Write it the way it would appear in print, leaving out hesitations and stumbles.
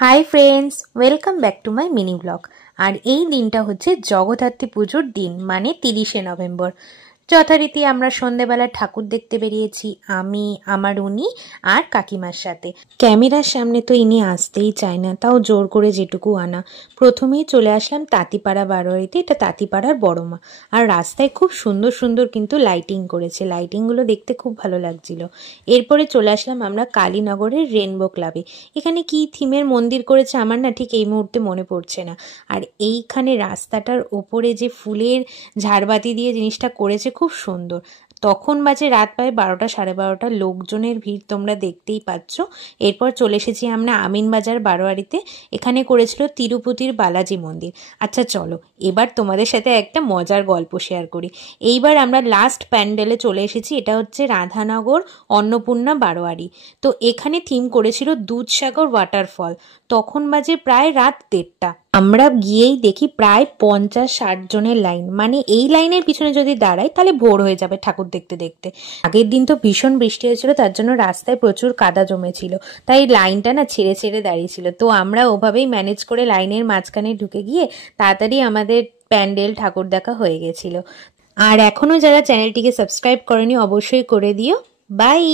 High friends welcome back to my mini blog. और এই দিনটা হচ্ছে জগদ্ধাত্রী পুজোর দিন, মানে 30শে নভেম্বর। যথারীতি আমরা সন্ধ্যেবেলা ঠাকুর দেখতে বেরিয়েছি, আমি, আমার উনি আর কাকিমার সাথে। ক্যামেরার সামনে তো ইনি আসতেই চায় না, তাও জোর করে যেটুকু আনা। প্রথমেই চলে আসলাম তাঁতিপাড়া বারোয়ারিতে, এটা তাঁতিপাড়ার বড় মা। আর রাস্তায় খুব সুন্দর সুন্দর কিন্তু লাইটিং করেছে, লাইটিংগুলো দেখতে খুব ভালো লাগছিল। এরপরে চলে আসলাম আমরা কালীনগরের রেনবো ক্লাবে। এখানে কি থিমের মন্দির করেছে আমার না ঠিক এই মুহূর্তে মনে পড়ছে না। আর এইখানে রাস্তাটার ওপরে যে ফুলের ঝাড়বাতি দিয়ে জিনিসটা করেছে খুব সুন্দর। তখন বাজে রাত প্রায় 12টা সাড়ে 12টা, লোকজনের ভিড় তোমরা দেখতেই পাচ্ছ। এরপর চলে এসেছি আমরা আমিনবাজার বারোয়ারিতে, এখানে করেছিল তিরুপতির বালাজি মন্দির। আচ্ছা চলো এবার তোমাদের সাথে একটা মজার গল্প শেয়ার করি। এইবার আমরা লাস্ট প্যান্ডেলে চলে এসেছি, এটা হচ্ছে রাধানগর অন্নপূর্ণা বারোয়ারি। তো এখানে থিম করেছিল দুধসাগর ওয়াটারফল। তখন বাজে প্রায় রাত 1:30। আমরা গিয়েই দেখি প্রায় 50-60 জনের লাইন, মানে এই লাইনের পিছনে যদি দাঁড়াই তাহলে ভোর হয়ে যাবে ঠাকুর দেখতে দেখতে। আগের দিন তো ভীষণ বৃষ্টি হয়েছিল, তার জন্য রাস্তায় প্রচুর কাদা জমেছিল, তাই লাইনটা না ছেড়ে ছেড়ে দাঁড়িয়েছিল। তো আমরা ওভাবেই ম্যানেজ করে লাইনের মাঝখানে ঢুকে গিয়ে তাড়াতাড়ি আমাদের প্যান্ডেল ঠাকুর দেখা হয়ে গেছিল। আর এখনো যারা চ্যানেলটিকে সাবস্ক্রাইব করেনি অবশ্যই করে দিও। বাই।